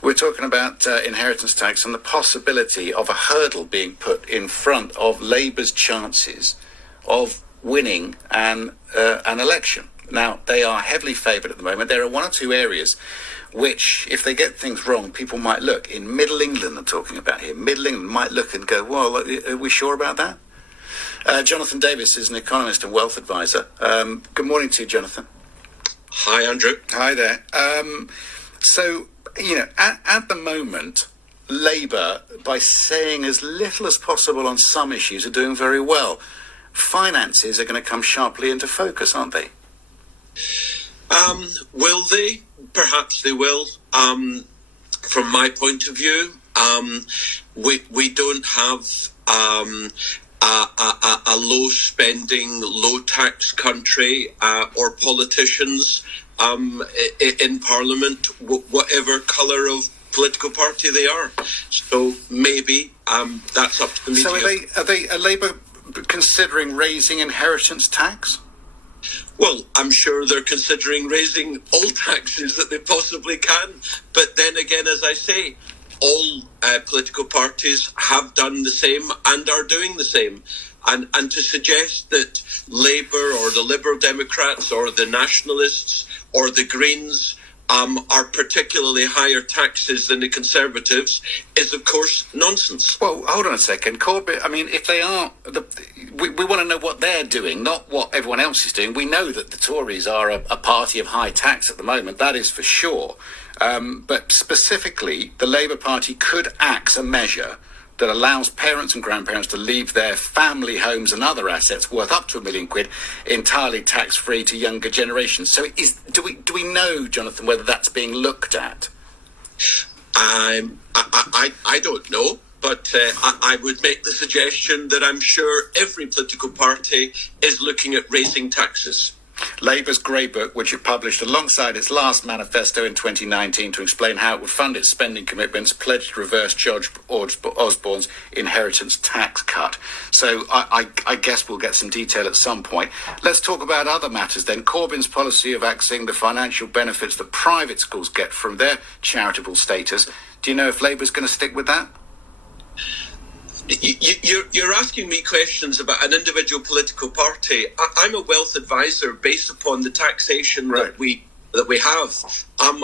We're talking about inheritance tax and the possibility of a hurdle being put in front of Labour's chances of winning an election. Now, they are heavily favoured at the moment. There are one or two areas which, if they get things wrong, people might look. In Middle England, I'm talking about here. Middle England might look and go, well, are we sure about that? Jonathan Davis is an economist and wealth advisor. Good morning to you, Jonathan. Hi, Andrew. Hi there. So, at the moment, Labour, by saying as little as possible on some issues, are doing very well. Finances are going to come sharply into focus, aren't they? Will they? Perhaps they will. From my point of view, we don't have a low spending, low tax country or politicians in Parliament, whatever colour of political party they are. So maybe that's up to the media. So are Labour considering raising inheritance tax? Well, I'm sure they're considering raising all taxes that they possibly can. But then again, as I say, all political parties have done the same and are doing the same. And to suggest that Labour or the Liberal Democrats or the Nationalists or the Greens are particularly higher taxes than the Conservatives is, of course, nonsense. Well, hold on a second. Corbyn, I mean, if they are... we want to know what they're doing, not what everyone else is doing. We know that the Tories are a party of high tax at the moment, that is for sure. But specifically, the Labour Party could axe a measure that allows parents and grandparents to leave their family homes and other assets worth up to £1 million entirely tax-free to younger generations. So do we know, Jonathan, whether that's being looked at? I don't know, but I would make the suggestion that I'm sure every political party is looking at raising taxes. Labour's Grey Book, which it published alongside its last manifesto in 2019 to explain how it would fund its spending commitments, pledged to reverse George Osborne's inheritance tax cut. So I guess we'll get some detail at some point. Let's talk about other matters then. Corbyn's policy of axing the financial benefits that private schools get from their charitable status. Do you know if Labour's going to stick with that? You're asking me questions about an individual political party. I'm a wealth advisor based upon the taxation that we have. I'm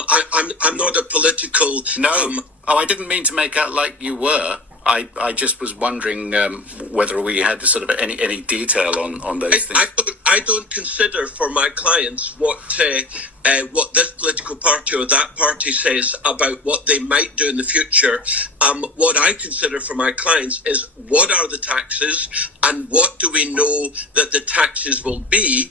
not a political. No. I didn't mean to make out like you were. I just was wondering whether we had sort of any detail on those things. I don't consider for my clients what this political party or that party says about what they might do in the future. What I consider for my clients is what are the taxes and what do we know that the taxes will be.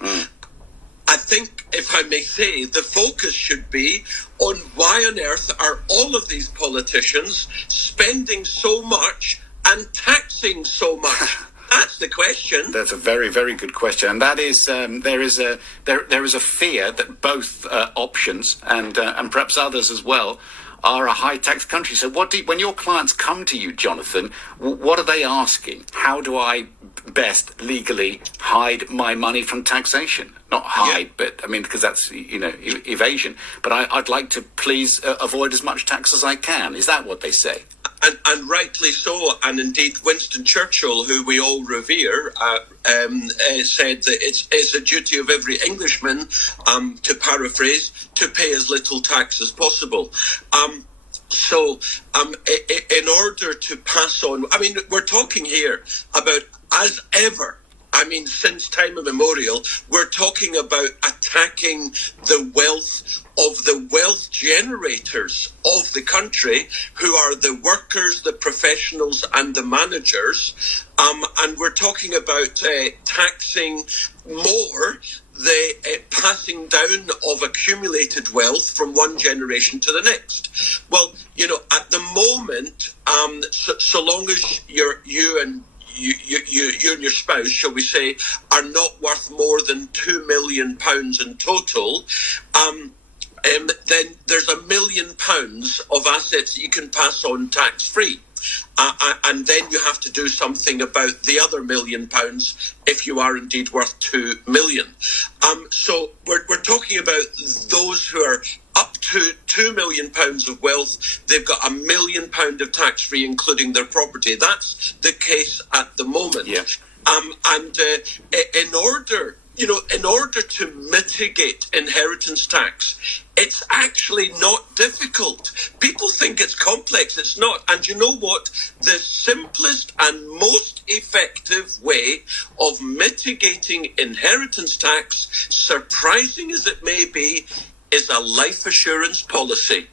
I think, if I may say, the focus should be on why on earth are all of these politicians spending so much and taxing so much? That's the question. That's a very, very good question, and that is there is a fear that both options and perhaps others as well are a high tax country. So when your clients come to you, Jonathan, what are they asking? How do I best legally hide my money from taxation? Not hide, but I mean, because that's, evasion. But I'd like to please avoid as much tax as I can. Is that what they say? And rightly so. And indeed, Winston Churchill, who we all revere, said that it's a duty of every Englishman, to paraphrase, to pay as little tax as possible. So in order to pass on, I mean, we're talking here about, as ever, I mean, since time immemorial, we're talking about attacking the wealth of the wealth generators of the country, who are the workers, the professionals and the managers. And we're talking about taxing more the passing down of accumulated wealth from one generation to the next. Well, at the moment, so long as you and your spouse, shall we say, are not worth more than £2 million in total, then there's £1 million of assets that you can pass on tax-free. And then you have to do something about the other £1 million if you are indeed worth 2 million. So we're talking about those who are up to £2 million of wealth, they've got £1 million of tax-free, including their property. That's the case at the moment. Yeah. In order to mitigate inheritance tax, it's actually not difficult. People think it's complex. It's not. And you know what? The simplest and most effective way of mitigating inheritance tax, surprising as it may be, is a life assurance policy.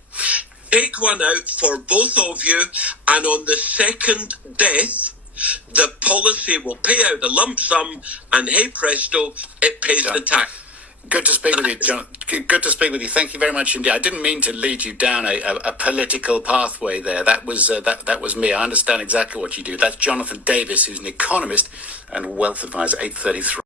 Take one out for both of you, and on the second death, the policy will pay out a lump sum, and hey presto, it pays the tax. Good to speak with you, John. Good to speak with you. Thank you very much indeed. I didn't mean to lead you down a political pathway there. That was that was me. I understand exactly what you do. That's Jonathan Davis, who's an economist and wealth advisor. 8:33.